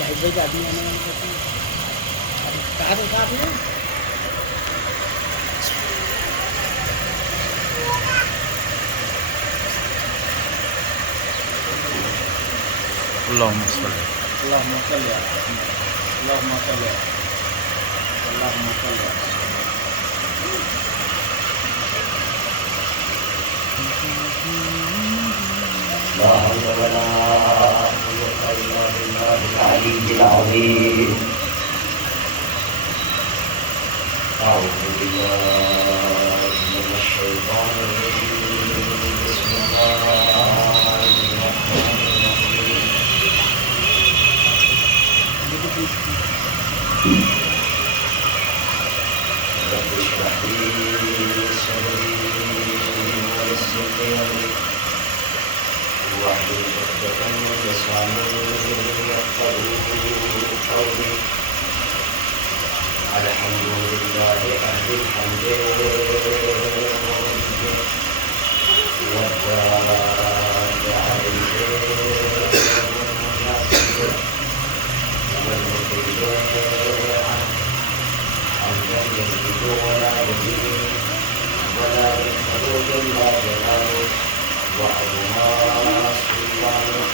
شاہد بھائی کا آدمی آنے والے کرتے ہیں کہا تو تھا آپ نے اللهم صل اللهم صل على محمد اللهم صل على اللهم صل على لا حول ولا قوة إلا بالله العلي العظيم أعوذ بالله من الشيطان الرجيم بسم الله الرحمن الرحيم رب اشرح لي صدري ويسر لي أمري واحلل عقدة من لساني يفقهوا قولي الحمد لله أهل الحمد والدال عليه والمطيع عنه حمدا يزيد ولا يزيد ولا يكمل إلا جلاله وعظم سلطانه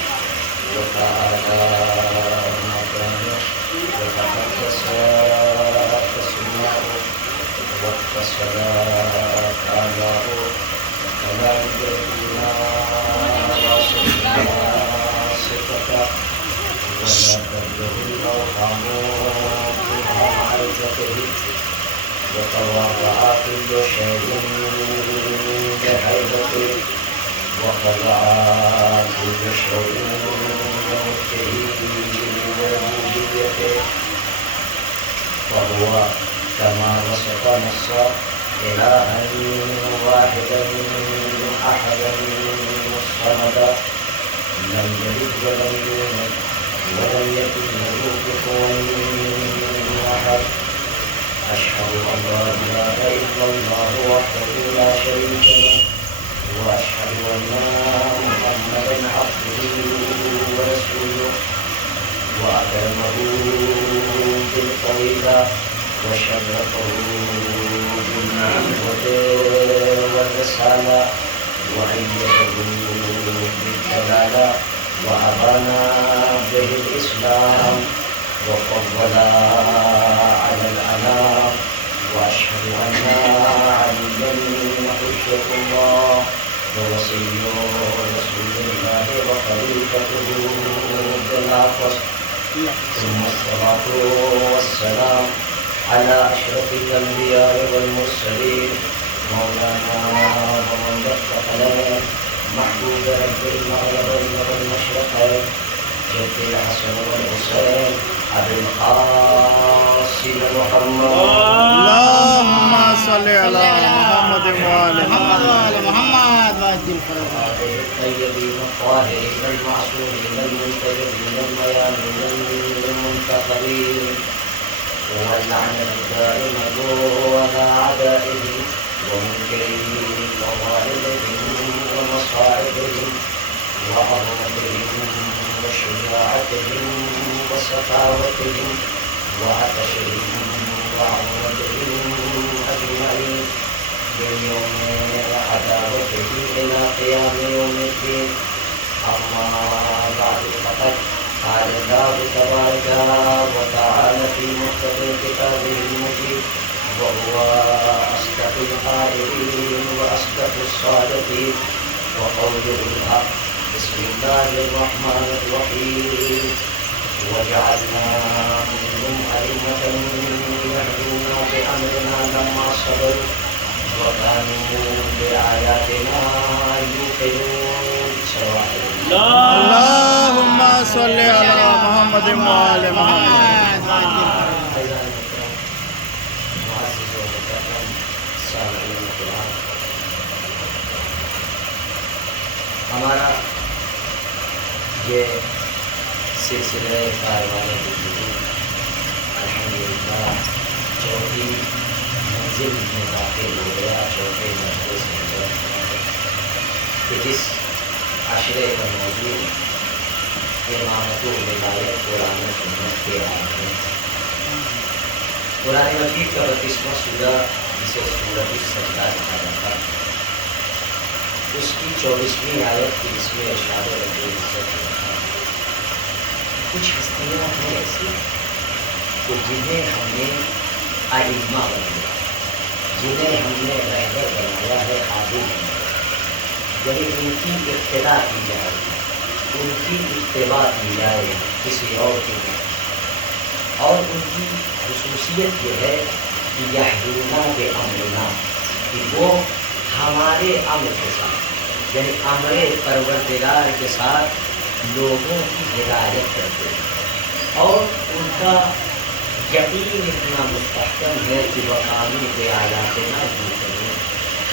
وتعالى مكانه وتقدس اسماؤه واتصل آلاؤه فلا يدركنا واصفنا صفته ولا تبلغ الأوهام كلها معرفته وتواضع كل شيء بهيبته وخضع كل شيء لملكه وربوبيته وهو كما وصف نفسه إلها واحدا أحدا الصمد لم يلد ولم يولد ولم يكن له كفوا أحد أشهد أن لا إله إلا الله وحده لا شريك له وأشهد أن محمدا عبده ورسوله وأكرمه بالفضيلة وشرفه بالنعمة والرسالة وأيده بالدلالة وأبانا به الإسلام وفضل على الأنام وأشهد أن عليا حجة الله ووصي رسول الله وخليفته بالعطف ثم الصلاة والسلام على أشرف الأنبياء والمرسلين مولانا ومن عليه محبوب رب المغربين والمشرقين جد الحسن والحسين أبي القاسم محمد اللهم صل على محمد وآل محمد محمد واجد الفرج الطيبين الطاهرين المعصومين المنتجبين الميامين المنتقبين واللعنة الدائمة على أعدائهم ومنكرهم وظالمهم ومصائبهم وعظمتهم وشجاعتهم وسخاوتهم وعطشهم وعظمتهم أجمعين من يوم عداوتهم إلى قيام يوم الدين أما بعد فقد قال الله تبارك وتعالى في محكم كتابه المجيد وهو أصدق القائلين وأصدق الصادقين وقوله الحق بسم الله الرحمن الرحيم وجعلنا منهم أئمة يهدون بأمرنا لما صبروا وكانوا بآياتنا يوقنون سواء اللهم صل على محمد وآل محمد ہمارا یہ سلسلہ کاروان الحمدللہ چوتھی منزل میں داخل ہو گیا، چوتھے مرحلے سے کہ جس عشرے کا موضوع امامت و ولایت قرآن و سنت کے آئے ہیں۔ قرآن مجید کا 32واں سورہ جسے سورۃ السجدہ کہا جاتا ہے، اس کی 24ویں آیت کی اس میں ارشاد رب العزت ہے، کچھ ہستیاں ہیں ایسی کہ جنہیں ہم نے ائمہ بنایا، جنہیں ہم نے رہبر بنایا ہے، قاضی بنایا، یعنی ان کی اقتداء کی جائے، ان کی اتباع کی جائے کسی اور کی نہیں۔ اور ان کی خصوصیت یہ ہے کہ یہدون بامرنا، کہ وہ ہمارے امر کے ساتھ، یعنی امر پروردگار کے ساتھ لوگوں کی ہدایت کرتے ہیں، اور ان کا یقین اتنا مستحکم ہے کہ وہ قانون کے آیات نہ کریں،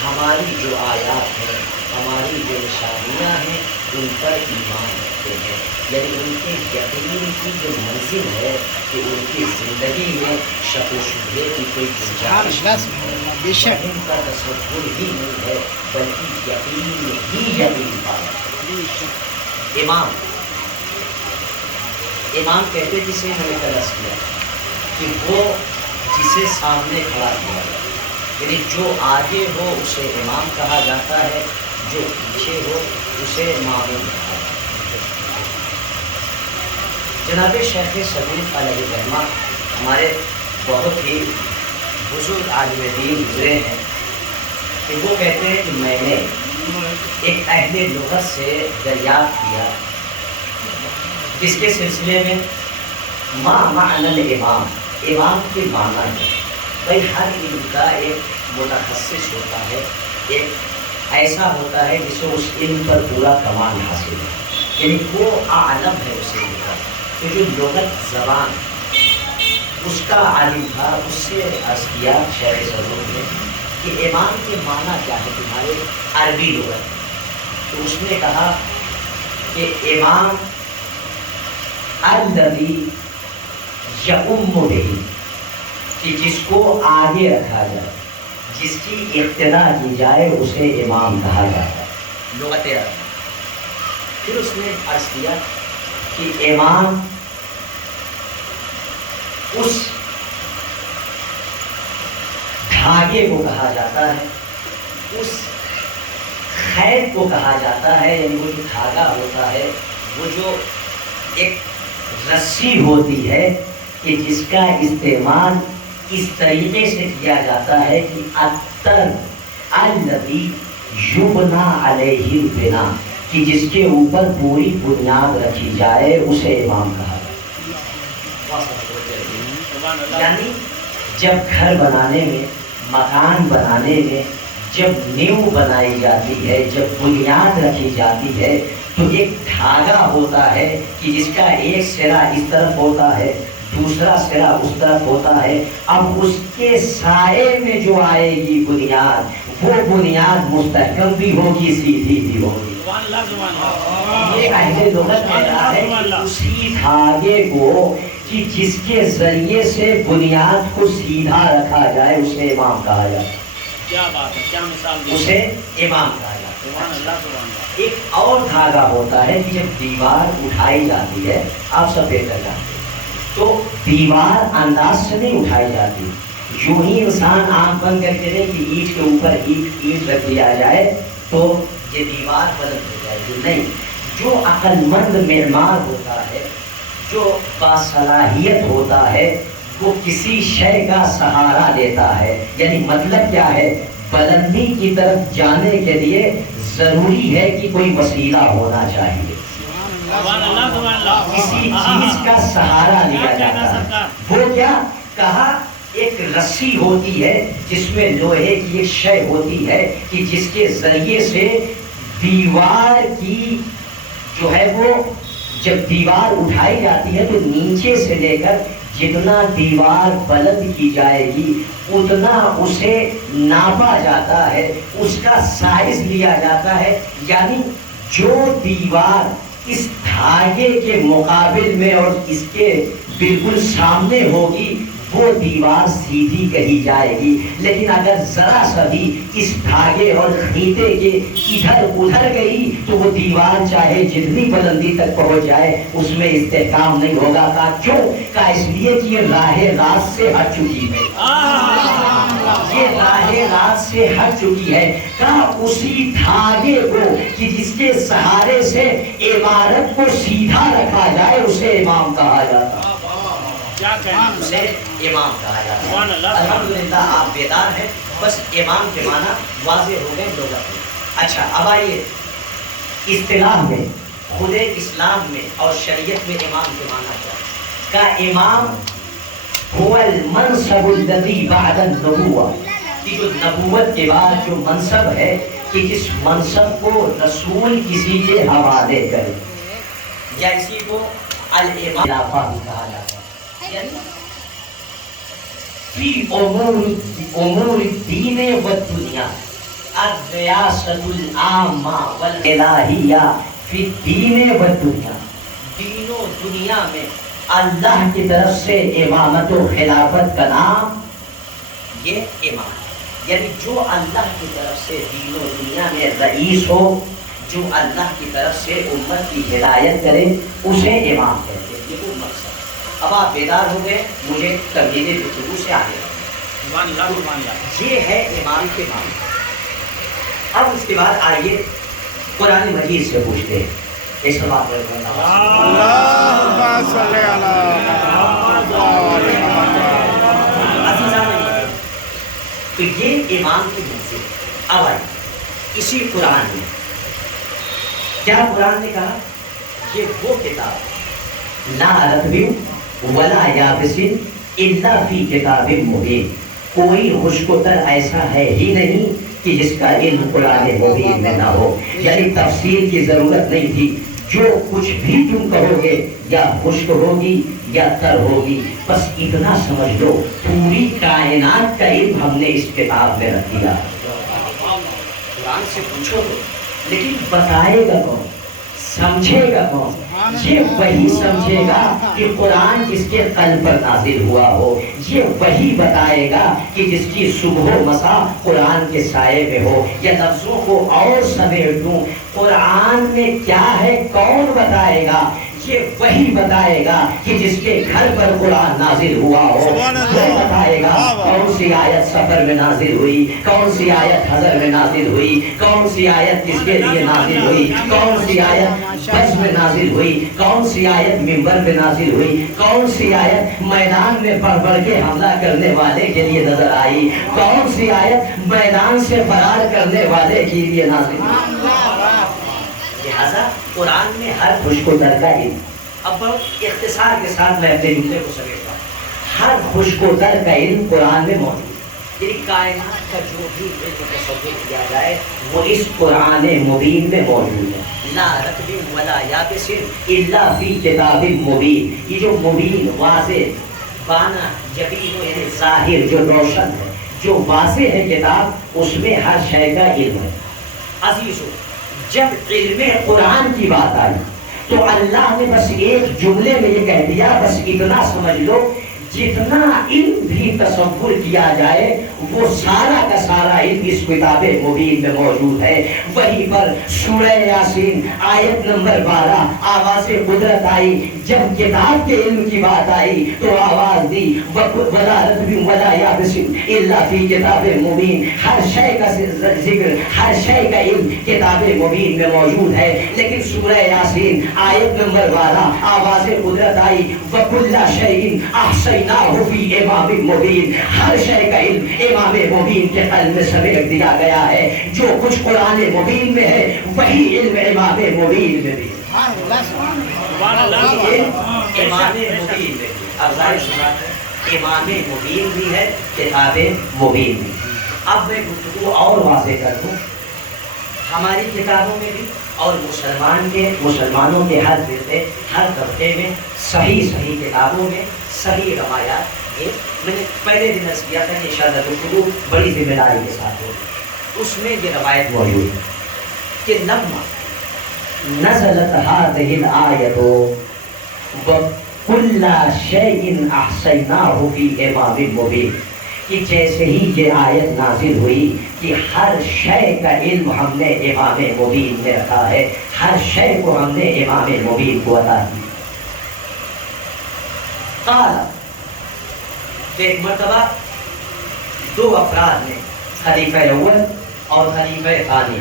ہماری جو آیات ہیں، ہماری جو نشانیاں ہیں، ان پر ایمان رکھتے ہیں، یعنی ان کے یقین کی جو منزل ہے کہ ان کی زندگی میں شک و شبہے کی کوئی گنجائش نہیں ہے، ان کا تصور ہی نہیں ہے، بلکہ یقین ہی یقین پایا۔ امام کہتے جسے ہم نے تلاش کیا کہ وہ جسے سامنے کھڑا کیا جائے، یعنی جو آگے ہو اسے امام کہا جاتا ہے، جو پیچھے ہو اسے مامون کہا جاتا ہے۔ جناب شیخ صدوق علیہ الرحمہ ہمارے بہت ہی بزرگ عالم دین گزرے ہیں کہ وہ کہتے ہیں کہ میں نے ایک اہل لغت سے دریافت کیا جس کے سلسلے میں ما معنی الامام، امام کے معنی ہے۔ بھائی ہر علم کا ایک متخصص ہوتا ہے، ایک ایسا ہوتا ہے جسے اس علم پر پورا کمال حاصل ہے، یعنی وہ عالم ہے اس علم کا۔ تو جو لغت زبان اس کا عالم تھا، اس سے عرض کیا شیخ صدوق نے کہ امام کے معنی کیا ہے تمہارے عربی لغت؟ تو اس نے کہا کہ امام الذی یؤم بہ، کہ جس کو آگے رکھا جائے، جس کی اقتداء کی جائے اسے امام کہا جاتا ہے، لغت عرب۔ پھر اس نے عرض کیا کہ امام اس دھاگے کو کہا جاتا ہے، اس خیط کو کہا جاتا ہے، یعنی وہ جو دھاگا ہوتا ہے، وہ جو ایک رسی ہوتی ہے کہ جس کا استعمال اس طریقے سے کیا جاتا ہے کہ اتر الذی یبنا علیہ البنا، کہ جس کے اوپر پوری بنیاد رکھی جائے اسے امام کہا جاتا ہے۔ یعنی جب گھر بنانے میں، مکان بنانے میں جب نیو بنائی جاتی ہے، جب بنیاد رکھی جاتی ہے، تو ایک دھاگا ہوتا ہے کہ جس کا ایک سرا اس طرف ہوتا ہے، دوسرا سرا اس طرف ہوتا ہے۔ اب اس کے سائے میں جو آئے گی بنیاد، وہ بنیاد مستحکم بھی ہوگی، سیدھی بھی ہوگی۔ یہ اہل لغت کہتا ہے کہ اسی دھاگے کو کہ جس کے ذریعے سے بنیاد کو سیدھا رکھا جائے اسے امام کہا جائے۔ کیا بات ہے، کیا مثال دی، اسے امام کہا جاتا ہے۔ سبحان اللہ سبحان اللہ۔ ایک اور دھاگا ہوتا ہے کہ جب دیوار اٹھائی جاتی ہے، آپ سب بہتر جانتے ہیں، تو دیوار انداز سے نہیں اٹھائی جاتی، یوں ہی انسان آنکھ بند کر کے دے کہ اینٹ کے اوپر اینٹ رکھ دیا جائے تو یہ دیوار بلند ہو جائے گی، نہیں۔ جو عقل مند معمار ہوتا ہے، جو باصلاحیت ہوتا ہے، وہ کسی شے کا سہارا لیتا ہے، یعنی مطلب کیا ہے، بلندی کی طرف جانے کے لیے ضروری ہے کہ کوئی وسیلہ ہونا چاہیے، سبحان اللہ سبحان اللہ۔ کسی چیز کا سہارا لیا جاتا ہے۔ وہ کیا کہا، ایک رسی ہوتی ہے جس میں لوہے کی ایک شے ہوتی ہے کہ جس کے ذریعے سے دیوار کی جو ہے وہ جب دیوار اٹھائی جاتی ہے تو نیچے سے لے کر جتنا دیوار بلند کی جائے گی اتنا اسے ناپا جاتا ہے، اس کا سائز لیا جاتا ہے، یعنی جو دیوار اس دھاگے کے مقابل میں اور اس کے بالکل سامنے ہوگی وہ دیوار سیدھی کہی جائے گی، لیکن اگر ذرا سا بھی اس دھاگے اور خیتے کے ادھر ادھر گئی تو وہ دیوار چاہے جتنی بلندی تک پہنچ جائے اس میں استحکام نہیں ہوگا۔ کہا کیوں؟ کہا اس لیے کہ یہ راہ راست سے ہٹ چکی ہے، یہ راہ راست سے ہٹ چکی ہے۔ کہا اسی دھاگے کو کہ جس کے سہارے سے عمارت کو سیدھا رکھا جائے اسے امام کہا جاتا ہے، اسے امام کہا جاتا ہے۔ الحمدللہ آپ بیدار ہیں، بس امام کے معنی واضح ہو گئے لوگوں کو۔ اچھا اب آئیے اصطلاح میں، خود اسلام میں اور شریعت میں امام کے معنی کیا ہے؟ کہ امام هو المنصب الذي بعد النبوة، کہ جو نبوت کے بعد جو منصب ہے کہ جس منصب کو رسول کسی کے حوالے کرے، یا اسی کو الامام خلافہ بھی کہا جاتا ہے، یعنی فی امور الدین والدنیا الریاست العامہ والالہیہ فی الدین والدنیا، دین و دنیا میں اللہ کی طرف سے امامت و خلافت کا نام یہ امام، یعنی جو اللہ کی طرف سے دین و دنیا میں رئیس ہو، جو اللہ کی طرف سے امت کی ہدایت کرے اسے امام کہتے ہیں۔ یہ وہ مقصد۔ اب آپ بیدار ہو گئے، مجھے تمہید گفتگو سے آگے یہ ہے امام کے معنی۔ اب اس کے بعد آئیے قرآن مجید سے پوچھتے ہیں اس بات پر اللہم صلی علی محمد۔ تو یہ امام کی منزل۔ اب آئیے اسی قرآن میں کیا قرآن نے کہا؟ یہ وہ کتاب لا رتب ولا یابس الا فی کتاب مبین، کوئی خشک و تر ایسا ہے ہی نہیں کہ جس کا علم قرآن مبین میں نہ ہو، یعنی تفسیر کی ضرورت نہیں تھی، جو کچھ بھی تم کہو گے یا خشک ہوگی یا تر ہوگی، بس اتنا سمجھ لو پوری کائنات کا علم ہم نے اس کتاب میں رکھ دیا۔ قرآن سے پوچھو تو، لیکن بتائے گا کون، سمجھے گا کون؟ یہ وہی سمجھے گا کہ قرآن جس کے قلب پر نازل ہوا ہو، یہ وہی بتائے گا کہ جس کی صبح و مساء قرآن کے سائے میں ہو۔ یا لفظوں کو اور سمیٹ دوں، قرآن میں کیا ہے کون بتائے گا؟ یہ وہی بتائے گا کہ جس کے گھر پر قرآن نازل ہوا ہو، وہ بتائے گا کون سی آیت سفر میں نازل ہوئی، کون سی آیت حضر میں نازل ہوئی، کون سی آیت کس کے لیے نازل ہوئی، کون سی آیت بس میں نازل ہوئی، کون سی آیت منبر میں نازل ہوئی، کون سی آیت میدان میں بڑھ کے حملہ کرنے والے کے لیے نظر آئی، کون سی آیت میدان سے فرار کرنے والے کے لیے نازل ہوئی۔ لہذا قرآن میں ہر خشک و تر کا علم۔ اب بہت اختصار کے ساتھ میں اپنے جملے کو سمیٹتا ہوں۔ ہر خشک و تر کا علم قرآن میں موجود ہے، یعنی کائنات کا جو بھی علم تصور کیا جائے وہ اس قرآن مبین میں موجود ہے۔ لا رتب ولا یابس الا فی کتاب مبین، یہ جو مبین واضح بانا یبین یعنی ظاہر جو روشن ہے، جو واضح ہے کتاب، اس میں ہر شے کا علم ہے۔ عزیزو جب علم قرآن کی بات آئی تو اللہ نے بس ایک جملے میں یہ کہہ دیا، بس اتنا سمجھ لو جتنا علم بھی تصور کیا جائے وہ سارا کا سارا علم اس کتاب مبین میں موجود ہے۔ وہیں پر سورہ یاسین آیت نمبر 12 آواز قدرت آئی، جب کتاب کے علم کی بات آئی تو آواز دی وَلَا رَتْبٍ وَلَا يَابِسٍ إِلَّا فِي كِتَابٍ مُبِينٍ، ہر شے کا ذکر، ہر شے کا علم کتاب مبین میں موجود ہے۔ لیکن سورہ یاسین آیت نمبر 12 آواز قدرت آئی وَكُلَّ شَيْءٍ أَحْصَيْنَاهُ فِي إِمَامٍ مُبِينٍ، ہر شے کا علم امام مبین کے قلب میں سمیٹ دیا گیا ہے۔ جو کچھ قرآن مبین میں ہے وہی علم امام مبین میں بھی ہے۔ امام مبین میں اب ظاہر سی بات ہے امام مبین بھی ہے، کتاب مبین بھی۔ اب میں گفتگو اور واضح کر دوں، ہماری کتابوں میں بھی اور مسلمانوں کے ہر فرقے ہر طبقے میں صحیح کتابوں میں صحیح روایات، میں نے پہلے دن عرض کیا تھا کہ انشاءاللہ گفتگو بڑی ذمہ داری کے ساتھ ہوگی۔ اس میں یہ روایت موجود ہے کہ لما نزلت هذه الآية کل شیء احصیناہ فی امام مبین، کہ جیسے ہی یہ آیت نازل ہوئی کہ ہر شے کا علم ہم نے امام مبین میں رکھا ہے، ہر شے کو ہم نے امام مبین کو عطا کی۔ قال، ایک مرتبہ دو افراد نے، خلیفہ اول اور خلیفہ ثانی،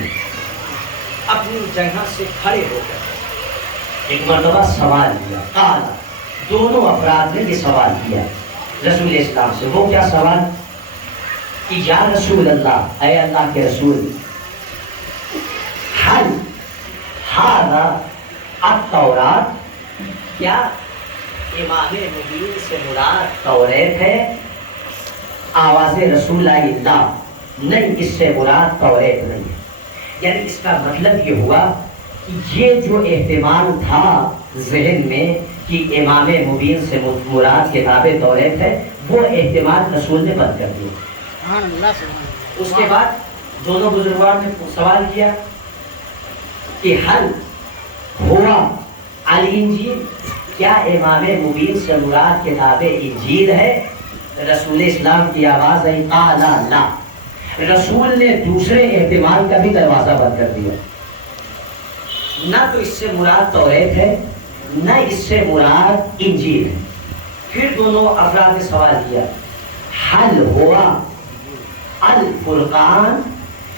اپنی جگہ سے کھڑے ہو کر ایک مرتبہ سوال کیا۔ قال، دونوں افراد نے یہ سوال کیا رسول اسلام سے۔ وہ کیا سوال؟ کہ یا رسول اللہ، اے اللہ کے رسول، حل ھذا التورات، کیا امام مبین سے مراد توریت ہے؟ آواز رسول اللہ، نہیں، اس سے مراد توریت نہیں ہے۔ یعنی اس کا مطلب یہ ہوا کہ یہ جو احتمال تھا ذہن میں کہ امام مبین سے مراد کتاب توریت ہے، وہ احتمال رسول نے بند کر دیا۔ اس کے بعد دونوں بزرگان نے سوال کیا کہ حل ہوا الانجیل، کیا امام مبین سے مراد کتاب انجیل ہے؟ رسول اسلام کی آواز آئی، قال لا، رسول نے دوسرے احتمال کا بھی دروازہ بند کر دیا۔ نہ تو اس سے مراد توریت ہے، نہ اس سے مراد انجیل ہے۔ پھر دونوں افراد نے سوال کیا، حل ہوا الفرقان،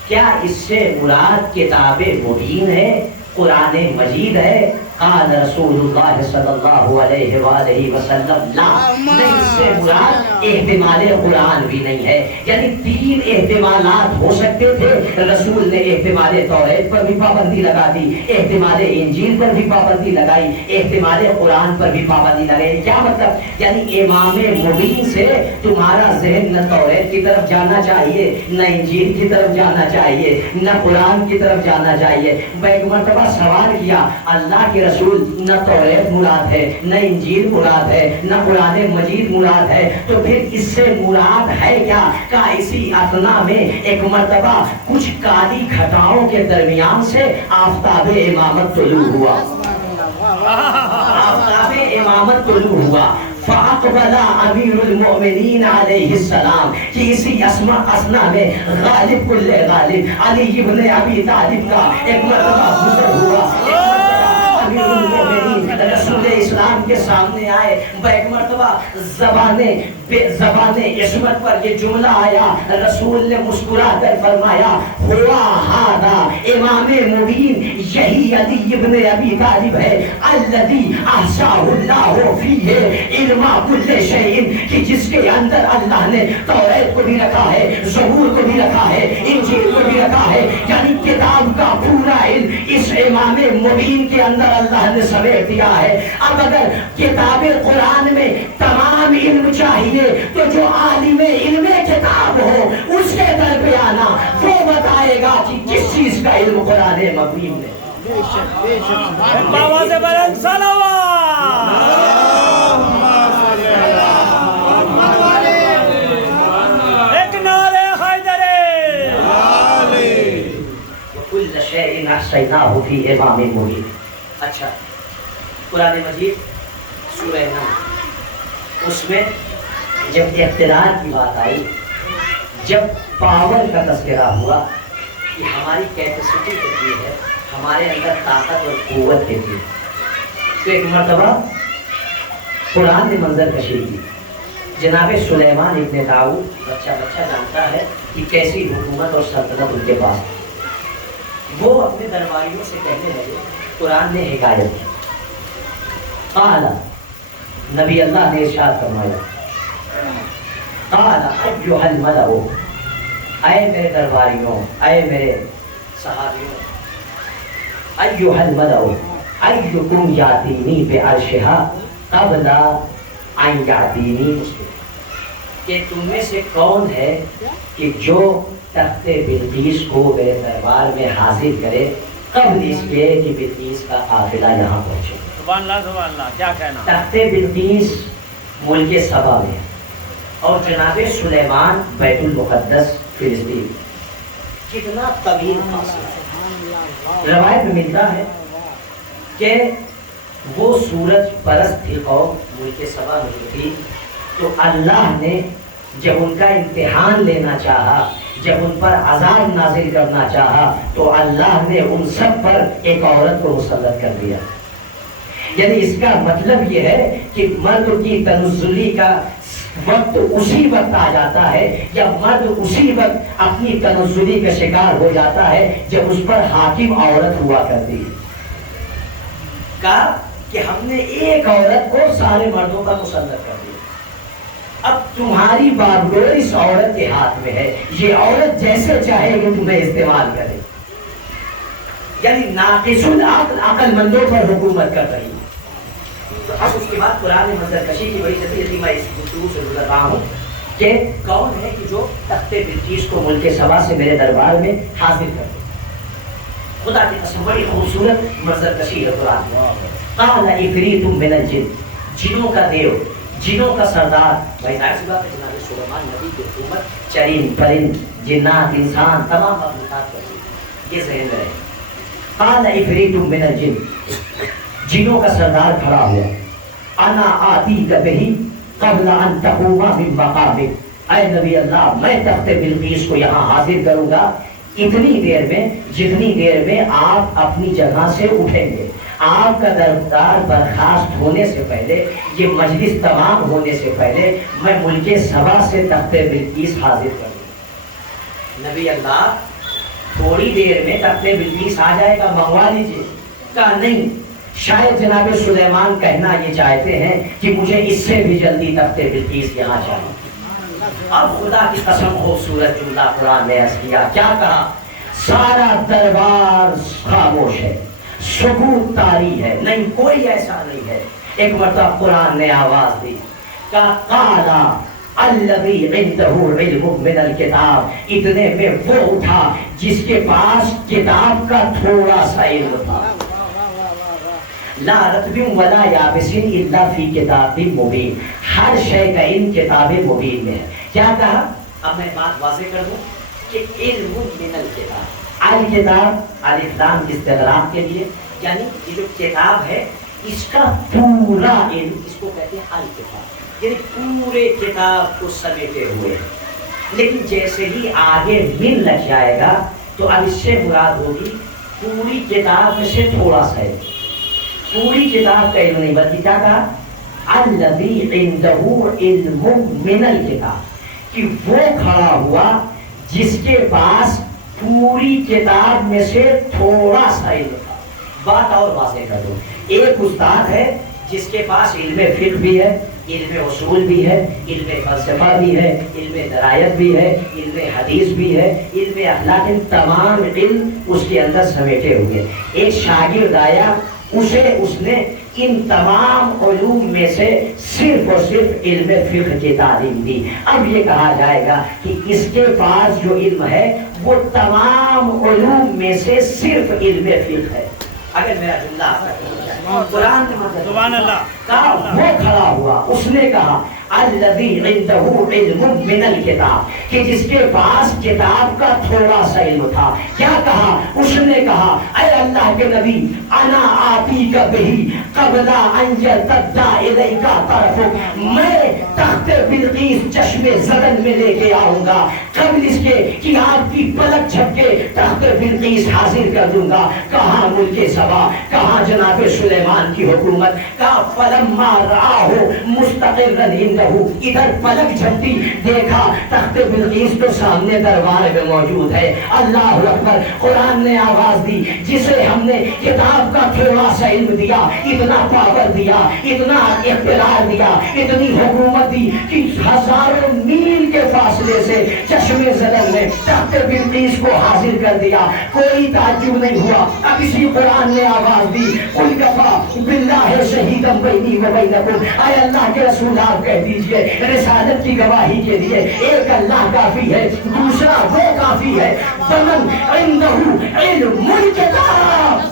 کیا اس سے مراد کتاب مبین ہے، قرآن مجید ہے؟ قال رسول اللہ صلی اللہ علیہ وآلہ وسلم لا، نہیں، اس سے مراد احتمال قرآن بھی نہیں ہے۔ یعنی تین احتمالات ہو سکتے تھے، رسول نے احتمال توریت پر بھی پابندی لگا دی، احتمال انجیل پر بھی پابندی لگائی، احتمال قرآن پر بھی پابندی لگائی۔ کیا مطلب؟ یعنی امام مبین سے تمہارا ذہن نہ توریت کی طرف جانا چاہیے، نہ انجیل کی طرف جانا چاہیے، نہ قرآن کی طرف جانا چاہیے۔ میں ایک مرتبہ سوال کیا، اللہ کے رسول، نہ توریت مراد ہے، نہ انجیل مراد ہے، نہ قرآن مجید مراد ہے، تو پھر اس سے مراد ہے کیا؟ کہ اسی اثنا میں ایک مرتبہ کچھ کالی گھٹاؤں کے درمیان سے آفتاب امامت طلوع ہوا، آفتاب امامت طلوع ہوا۔ فَأَقْبَلَ أَمِيرُ الْمُؤْمِنِينَ علیہ السلام، کہ اسی اثنا میں غالب کل غالب علی ابن ابی طالب کا ایک مرتبہ گزر ہوا۔ امیر المؤمنین رسول اسلام کے سامنے آئے، ایک مرتبہ زبان عصمت پر یہ جملہ آیا، رسول نے مسکرا کر فرمایا، ہوا ھذا امام مبین، یہی علی ابن ابی طالب ہے، الذی احصاہ اللہ فیہ علم کل شیء، کہ جس کے اندر اللہ نے توریت کو بھی رکھا ہے، زبور کو بھی رکھا ہے، انجیل کو بھی رکھا ہے۔ یعنی کتاب کا پورا علم اس امام مبین کے اندر اللہ نے سمیٹ دیا ہے۔ اب اگر کتاب قرآن میں تمام علم چاہیے تو جو عالم علم کتاب ہو اس کے در پہ آنا، وہ بتائے گا کہ کس چیز کا علم قرآن مبین میں۔ آواز بلند صلوات، ایک نعرہ حیدری، وَكُلَّ شَيْءٍ أَحْصَيْنَاهُ فِي إِمَامٍ مُبِينٍ۔ اچھا، قرآن مجید سورہ نمل، اس میں جب اقتدار کی بات آئی، جب پاور کا تذکرہ ہوا کہ ہماری کیپیسٹی کتنی ہے، ہمارے اندر طاقت اور قوت کتنی ہے، تو ایک مرتبہ قرآن نے منظر کشی کی۔ جناب سلیمان ابن داؤد، بچہ جانتا ہے کہ کیسی حکومت اور سلطنت ان کے پاس، وہ اپنے درباریوں سے کہنے لگے، قرآن نے حکایت کی، قال، نبی اللہ نے ارشاد فرمایا، قال ایھا الملأ، اے میرے درباریوں، اے میرے صحابیوں، ایھا الملأ ایکم یاتینی بعرشها قبل ان یاتینی مسلم، کہ تم میں سے کون ہے کہ جو تخت بلقیس کو میرے دربار میں حاضر کرے قبل اس کے کہ بلقیس کا قافلہ یہاں پہنچے۔ سبحان اللہ سبحان اللہ، کیا کہنا۔ تخت بلقیس ملک سبا میں اور جناب سلیمان بیت المقدس فلسطین، کتنا طویل فاصلہ ہے۔ روایت میں ملتا ہے کہ وہ سورج پرست تھی قوم، ملک سبا میں تھی، تو اللہ نے جب ان کا امتحان لینا چاہا، جب ان پر عذاب نازل کرنا چاہا، تو اللہ نے ان سب پر ایک عورت کو مسلط کر دیا۔ یعنی اس کا مطلب یہ ہے کہ مرد کی تنزلی کا وقت اسی وقت آ جاتا ہے، یا مرد اسی وقت اپنی تنزلی کا شکار ہو جاتا ہے جب اس پر حاکم عورت ہوا کرتی ہے۔ کہا کہ ہم نے ایک عورت کو سارے مردوں کا مسلط کر دیا، اب تمہاری باگڈور اس عورت کے ہاتھ میں ہے، یہ عورت جیسے چاہے گی تمہیں استعمال کرے۔ یعنی ناقص العقل عقل مندوں پر حکومت کر رہی ہے۔ تو اب اس کے بعد قرآن منظر کشی کی بڑی جلدی میں اس گفتگو سے گزر رہا ہوں کہ کون ہے کہ جو تخت بلقیس کو ملک سبا سے میرے دربار میں حاضر کر دے۔ خدا کی قسم بڑی خوبصورت منظر کشی ہے قرآن میں۔ قال عفریت من الجن، جنوں کا دیو، جنوں کا سردار۔ بھائی ظاہر سی بات ہے جناب سلیمان نبی کی حکومت چرند پرند جنات انسان تمام مخلوقات پر تھی، یہ ذہن میں رہے۔ قال عفریت من الجن، جنوں کا سردار کھڑا ہوا، انا آتیک بہ قبل ان تقوم من مقامک، اے نبی اللہ میں تخت بلقیس کو یہاں حاضر کروں گا اتنی دیر میں جتنی دیر میں آپ اپنی جگہ سے اٹھیں گے۔ آپ کا دربار برخاست ہونے سے پہلے، یہ مجلس تمام ہونے سے پہلے میں ملک سبا سے تخت بلقیس حاضر کروں۔ نبی اللہ تھوڑی دیر میں تخت بلقیس آ جائے گا، منگوا لیجیے۔ کہا نہیں، شاید جناب سلیمان کہنا یہ چاہتے ہیں کہ مجھے اس سے بھی جلدی تخت بلقیس یہاں چاہیے۔ اب خدا کی قسم خوبصورت جملہ قرآن نے عرض کیا، کیا کہا؟ سارا دربار خاموش ہے، سکوت طاری ہے، نہیں کوئی ایسا نہیں ہے۔ ایک مرتبہ قرآن نے آواز دی، کہا قالا الذی عندہ علم من الکتاب، اتنے میں وہ اٹھا جس کے پاس کتاب کا تھوڑا سا علم تھا۔ لا رتب ولا یابس الا فی کتاب مبین، ہر شے کا علم کتاب مبین میں ہے۔ کیا کہا؟ اب میں بات واضح کر دوں کہ علم من الکتاب، الکتاب الف لام استغراق کے لیے، یعنی یہ جو کتاب ہے اس کا پورا علم، اس کو کہتے ہیں الکتاب، یعنی پورے کتاب کو سمیٹے ہوئے۔ لیکن جیسے ہی آگے من لگ جائے گا تو اب اس سے مراد ہوگی پوری کتاب میں سے تھوڑا سا ہے، پوری کتاب کا علم نہیں، بلکہ کیا کہا؟ الذی عندہ علم من الکتاب، کہ وہ کھڑا ہوا جس کے پاس پوری کتاب میں سے تھوڑا سا علم تھا۔ بات اور واضح کر دوں، ایک استاد ہے جس کے پاس علم فقہ بھی ہے، علم اصول بھی ہے، علم فلسفہ بھی ہے، علم درایت بھی ہے، علم حدیث بھی ہے، علم اخلاق، تمام علم اس کے اندر سمیٹے ہوئے۔ ایک شاگرد آیا، اسے اس نے ان تمام علوم میں سے صرف اور صرف علم فقہ کی تعلیم دی۔ اب یہ کہا جائے گا کہ اس کے پاس جو علم ہے وہ تمام علوم میں سے صرف علم فقہ ہے۔ اگر میرا جملہ قرآن نے سبحان اللہ کہا، وہ کھڑا ہوا، اس نے کہا الذی عندہ علم من الکتاب، کہ جس کے پاس کتاب کا تھوڑا سا علم تھا۔ کیا کہا؟ اس نے کہا اے اللہ کے نبی، انا آتیک بہ قبل ان یرتد الیک طرفک، میں تخت بلقیس چشم زدن میں لے کے آؤں گا قبل اس کے کہ آپ کی پلک جھپکے تخت بلقیس حاضر کر دوں گا۔ کہاں ملک سبا، کہاں جناب سلیمان کی حکومت؟ کہا فلما رآہ مستقرا عندہ، ادھر پلک جھپٹی، دیکھا تخت بلقیس تو سامنے دربار میں موجود ہے۔ اللہ اکبر، قرآن نے آواز دی، جسے ہم نے کتاب کا تھوڑا سا علم دیا، اتنا پاور دیا، اتنا اقتدار دیا، اتنی حکومت دی کہ ہزاروں میل کے فاصلے سے چشم زدن میں تخت بلقیس کو حاضر کر دیا۔ کوئی تعجب نہیں ہوا۔ اب اسی قرآن نے آواز دی، قل کفی باللہ شہیدا بینی و بینکم، اے اللہ کے رسول آپ کہہ دیجئے رسالت کی گواہی کے لیے ایک اللہ کافی ہے، دوسرا وہ کافی ہے ومن عندہ علم الکتاب،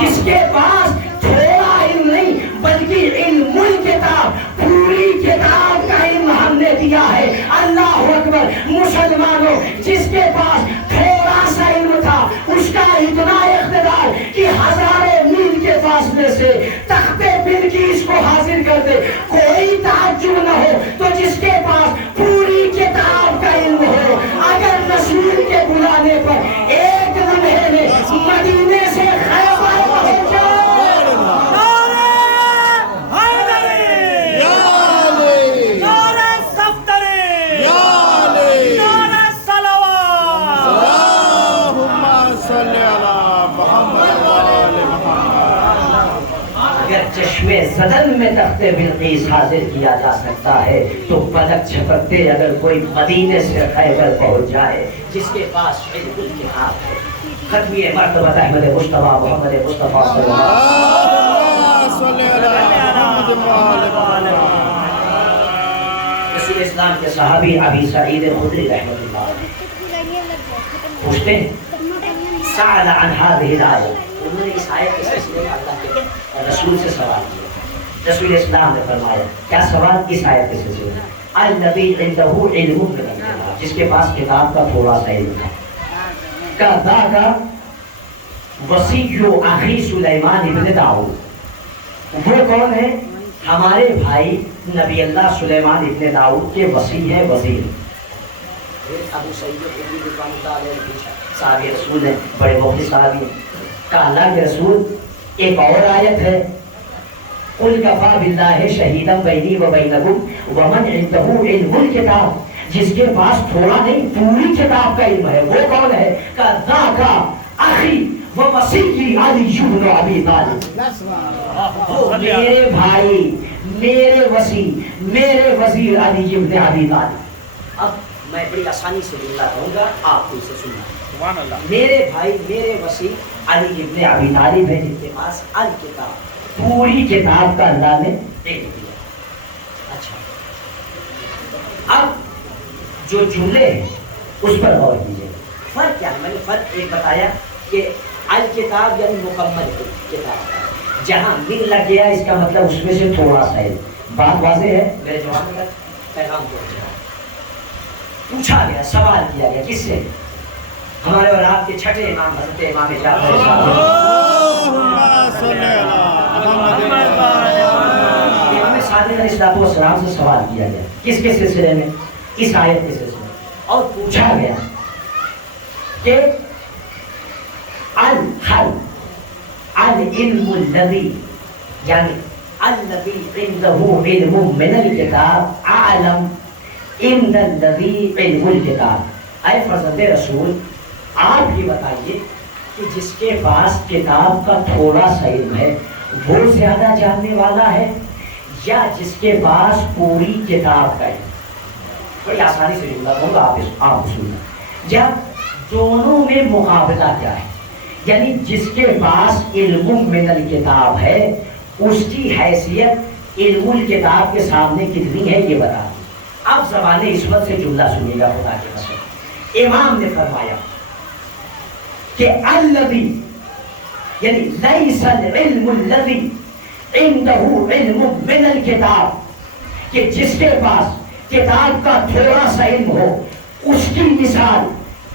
جس کے پاس تھوڑا علم نہیں بلکہ علم الکتاب، پوری کتاب کا علم ہم نے دیا ہے۔ اللہ اکبر، مسلمانوں، جس کے پاس تھوڑا سا علم تھا اس کا اتنا اقتدار کہ ہزاروں میل کے فاصلے کر دے. کوئی تعجب نہ ہو تو جس کے پاس پوری کتاب کا علم ہو اگر رسول کے بلانے پر ایک لمحے میں مدینے سے خیبر پہنچ جائے. اگر چشمے زدن میں تخت بلقیس حاضر کیا جا سکتا ہے تو پلک جھپکتے اگر کوئی مدینے سے خیبر پہنچ جائے جس کے پاس علم الکتاب ہے. ختمی مرتبہ احمد مصطفیٰ محمد مصطفیٰ صلی اللہ علیہ وسلم. رسول اسلام کے صحابی ابی سعید خدری رحمۃ اللہ پوچھتے ہیں سأل عن هذه الآية. انہوں نے اس آیت کے سلسلے میں اللہ کے رسول سے سوال کیا. رسول اسلام نے فرمایا کیا سوال اس آیت کے سلسلے میں؟ الذی عنده علم من الکتاب، جس کے پاس کتاب کا تھوڑا سا علم ہے. کذاک وصی اخی سلیمان ابن داؤد. وہ کون ہے؟ ہمارے بھائی نبی اللہ سلیمان ابن داؤد کے وصی ہیں، وزیر. ابو سعید خدری رضی اللہ عنہ نے پوچھا صحابی رسول نے بڑے مخلص صحابی کہا اللہ کے رسول ایک اور آیت ہے قل کفا باللہ شہیدا بینی و بینکم ومن عنده علم الکتاب، جس کے پاس تھوڑا نہیں پوری کتاب کا علم ہے وہ کون ہے؟ کہا ذاک اخی و وصی علی بن ابی طالب. وہ میرے بھائی، میرے وصی، میرے وزیر علی بن ابی طالب. اب میں بڑی آسانی سے جملہ کہوں گا، آپ کو اسے سننا. سبحان اللہ. میرے بھائی میرے وسیع علی ابن ابی طالب ہے جن کے پاس الکتاب پوری کتاب کا اللہ نے دے دیا. اچھا اب جو جملے ہیں اس پر غور کیجیے. فرق کیا ہے؟ میں نے فرق ایک بتایا کہ الکتاب یعنی مکمل کتاب. جہاں من لگ گیا اس کا مطلب اس میں سے تھوڑا سا ہے. بات واضح ہے؟ میرے جواب میں پیغام پہنچ جائے. پوچھا گیا، سوال کیا گیا کس سے؟ ہمارے اور آپ کے چھٹے امام حضرت امام جعفر امام صادق علیہ السلام سے سوال کیا گیا. کس کے سلسلے میں؟ اس آیت کے سلسلے میں. اور پوچھا گیا کہ العلم الذی یعنی الذی عنده علم من الکتاب اعلم ان الذی علم الکتاب. اے فرزند رسول آپ یہ بتائیے کہ جس کے پاس کتاب کا تھوڑا سا علم ہے وہ زیادہ جاننے والا ہے یا جس کے پاس پوری کتاب کا علم؟ بڑی آسانی سے جملہ کہوں گا، آپ سننا. جب دونوں میں مقابلہ کیا ہے، یعنی جس کے پاس علم من الکتاب ہے اس کی حیثیت علم الکتاب کے سامنے کتنی ہے یہ بتا. اب زبان عصمت سے جملہ سنیے گا خدا کے قسم. امام نے فرمایا کہ الذی یعنی لیس العلم الذی عنده علم من الکتاب، کہ جس کے پاس کتاب کا تھوڑا سا علم ہو اس کی مثال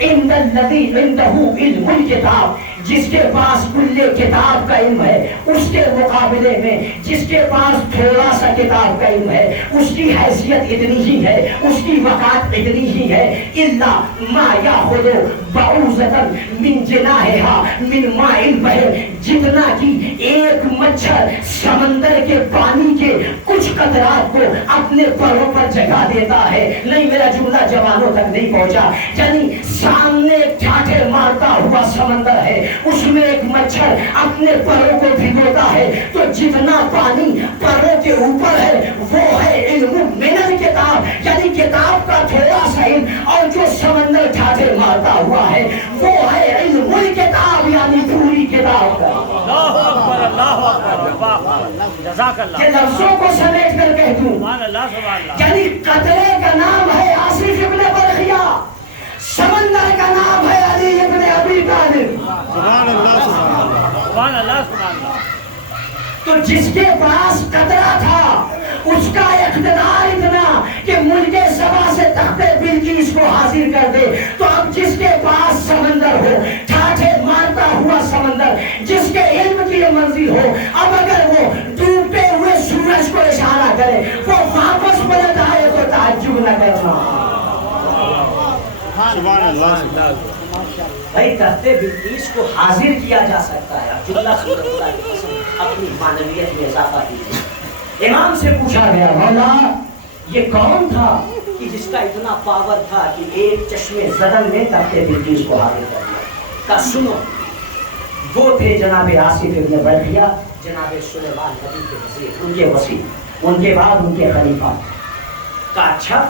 عند الذی عنده علم الکتاب، جس کے پاس کل کتاب کا علم ہے اس کے مقابلے میں جس کے پاس تھوڑا سا کتاب کا علم ہے اس کی حیثیت اتنی ہی ہے، اس کی وقات اتنی ہی ہے. الا ما یاخذ بعوضۃ من جناحها من ماء البحر، جتنا کہ ایک مچھر سمندر کے پانی کے کچھ قطرات کو اپنے پروں پر جگہ دیتا ہے. نہیں میرا جملہ جوانوں تک نہیں پہنچا. یعنی سامنے ٹھاٹھے مارتا ہوا سمندر ہے، اس میں ایک مچھر اپنے پروں کو بھگوتا ہے تو جتنا پانی پروں کے اوپر ہے وہ ہے علم من الکتاب، یعنی کتاب کا تھوڑا سا علم. اور جو سمندر ٹھاٹھے مارتا ہوا ہے وہ ہے علم الکتاب یعنی پوری کتاب کا. اللہ اکبر، اللہ اکبر، جزاک اللہ. کہ لفظوں کو سمیٹ کر کہہ دوں سبحان اللہ، سبحان اللہ. یعنی قطرے کا نام ہے آصف ابن برخیہ، سمندر کا نام ہے علی ابن ابی طالب. سبحان اللہ، سبحان اللہ، سبحان اللہ. تو جس کے پاس قطرہ تھا اس کا اقتدار اتنا کہ ملک سبا سے تخت بلقیس کو حاضر کر دے. تو اب جس کے پاس سمندر ہو، ٹھاٹھے مارتا ہوا سمندر، جس کے علم کی منزل ہو، اب اگر وہ ڈوبتے ہوئے سورج کو اشارہ نہ کرنا. سبحان اللہ. بھائی تخت بلقیس کو حاضر کیا جا سکتا ہے. عبداللہ سورۃ اللہ کی قسم اپنی معنویت میں اضافہ کیجیے. امام سے پوچھا گیا مولا یہ کون تھا کہ جس کا اتنا پاور تھا کہ ایک چشمے زدن میں تخت بلقیس کو حاضر کر دیا. کہا سنو وہ تھے جناب آصف ابن برقیہ جناب سلیمان نبی کے وزیر ان کے وزیر ان کے بعد ان کے خلیفہ. کہا اچھا